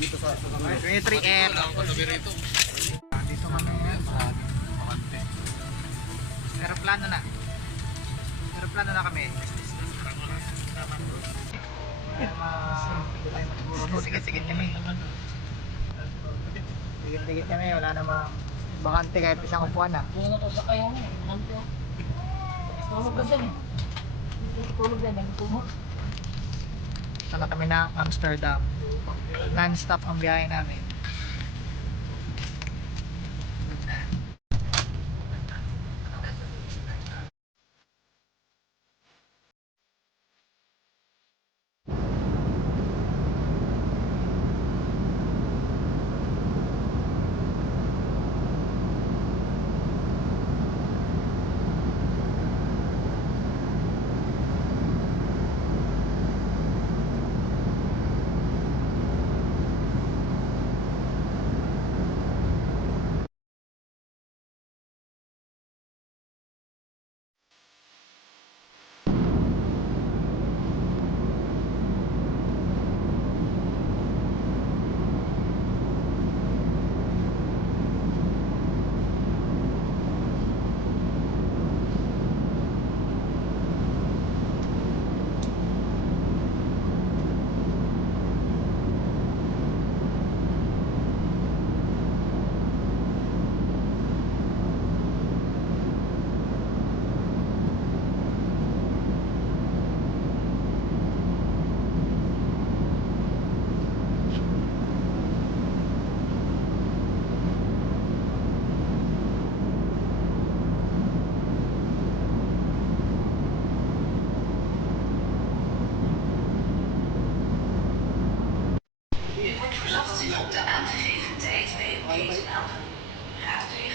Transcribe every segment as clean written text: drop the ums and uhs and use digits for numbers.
Dito sa 23M. Dito kami. Aeroplano na. Aeroplano na kami. Sigit-sigit kami. Sigit-sigit kami. Wala namang bakante kahit isang upuan na. Yung nakasakay ako eh. Nanti ako. Tulog ka dyan eh. Tulog dyan. Nagtulog. Sana kami na Amsterdam. Non-stop ang biyahe namin.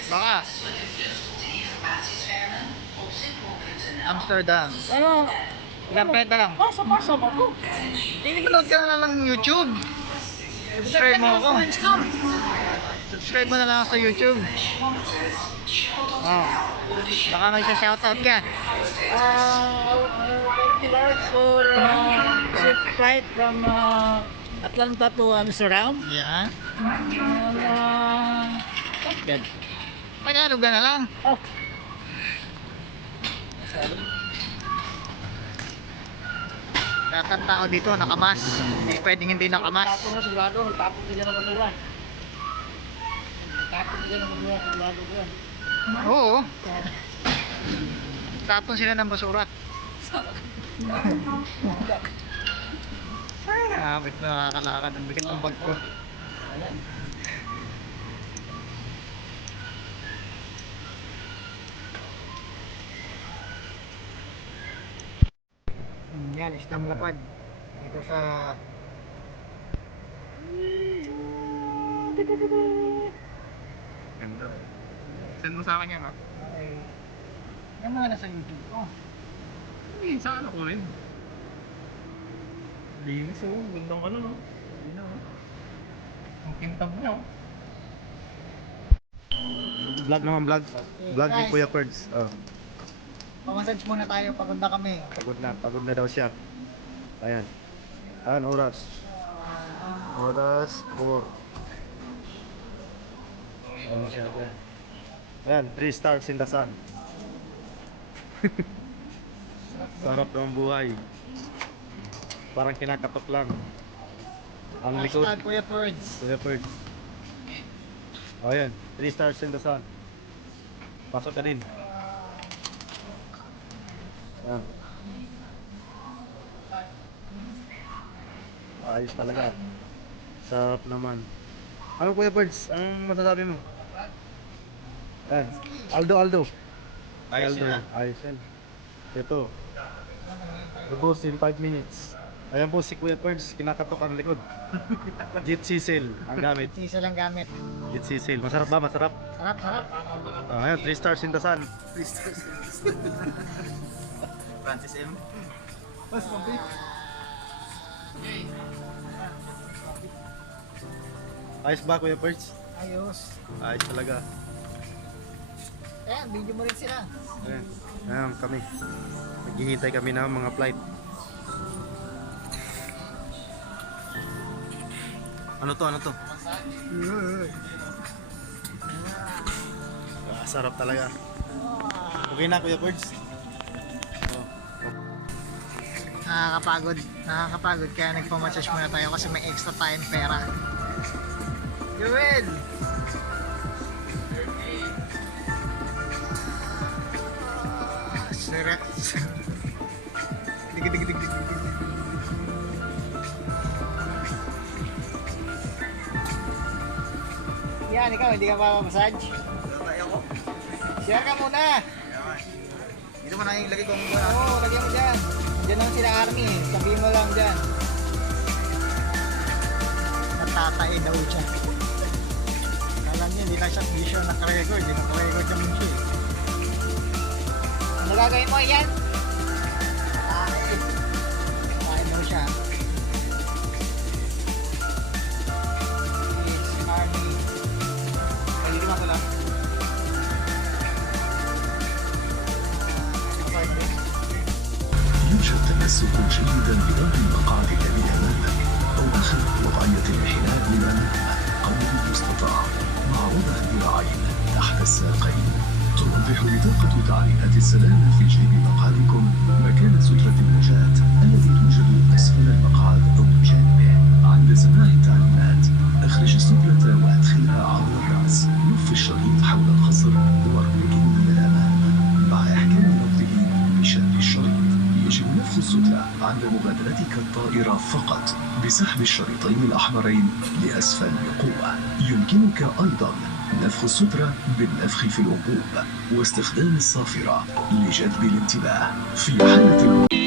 Baka Amsterdam. Ano? Ilang penta lang. Pasok ako. Pinipanood ka na lang ng YouTube. Subscribe mo ako. Subscribe mo na lang ako sa YouTube. Wow. Baka may shoutout ka. $20 for ship flight from Atlanta to Amsterdam. Yeah. Good. Tagalog ka na lang. Oh. Lahat ng tao dito nakamas. Hindi pwedeng hindi nakamas. Tapos na sigurado. Tapos na dyan ang basura. Tapos na dyan ang basura. Sigurado ko yan. Oo. Tapon sila ng basura. Kapit na nakakalakad. Ang bigat ng bag ko. Yan, isang lapad. Dito sa... Ganda. Send mo sa akin yan, ha? Okay. Yung mga nasa YouTube ko. Hindi, sa ano ko rin. Linis, oh. Gandang ano, no? Ano, ang kintab niya, oh. Vlog naman, vlog. Vlog ni Guys. Kuya Perds. Oh, Pamassage muna tayo, pagod na kami. pagod na daw siya. Ayan. Ayan, oras. Oras 4. Ano siya? Ayan, 3 stars in the sun. Sarap ng buhay. Parang kinakatok lang. Ang likod. Hashtag Kuya Birds. Kuya Perds. O ayan, 3 stars in the sun. Pasok ka din. Ayan. Ayos talaga. Sarap naman. Ano Kuya Birds? Anong masasabi mo? Ayan. Aldo. Ayos Aldo. yan. Ayos yan. Ito. Ubos in 5 minutes. Ayan po si Kuya Birds, kinakatok ang likod. Jitsi Sail ang gamit. Sisa lang gamit. Jitsi Sail. Masarap ba? Masarap. Sarap, sarap. Ayan, 3 stars in the sun. Francis M. Mas mabit. Ayos ba Kuya Birds? Ayos. Ayos talaga. Ayan, video mo rin sila. Ayan. Ayan kami. Naghihintay kami ng mga flight. Ano to? Ano to? Sarap talaga. Okay na, Kuya Birds. Nakakapagod kaya nagpamassage muna tayo kasi may extra tayong pera. Joel! Sarap. Dig. Yan, ikaw hindi ka pa-massage? Ayoko. Share ka muna! Dito mo na yung lagay kong Oo, lagyan mo dyan. Diyan lang sila Army eh. Sabihin mo lang dyan. Natatay daw siya. Kala niya, hindi lang siya vision nakarecord. Hindi nakarecord naman siya eh. Ano gagawin mo yan? Kain daw siya. It's Army. Pagiging ako lang. يوجد تمسك جيدا ببعض المقاعد الذي امامك او اخذ وضعيه الانحناء للامام قدر المستطاع مع وضع الذراعين تحت الساقين. توضح بطاقه تعليمات السلامه في جيب مقعدكم مكان ستره النجاه التي توجد اسفل المقعد او بجانبه. عند سماع التعليمات اخرج الستره وادخلها عبر الراس. لف الشريط حول الخصر واربطه من الامام مع احكام ربطه بشد الشريط. يجب نفخ السترة عند مغادرتك الطائرة فقط بسحب الشريطين الأحمرين لأسفل بقوة. يمكنك أيضا نفخ السترة بالنفخ في الأنبوب واستخدام الصافرة لجذب الانتباه في حالة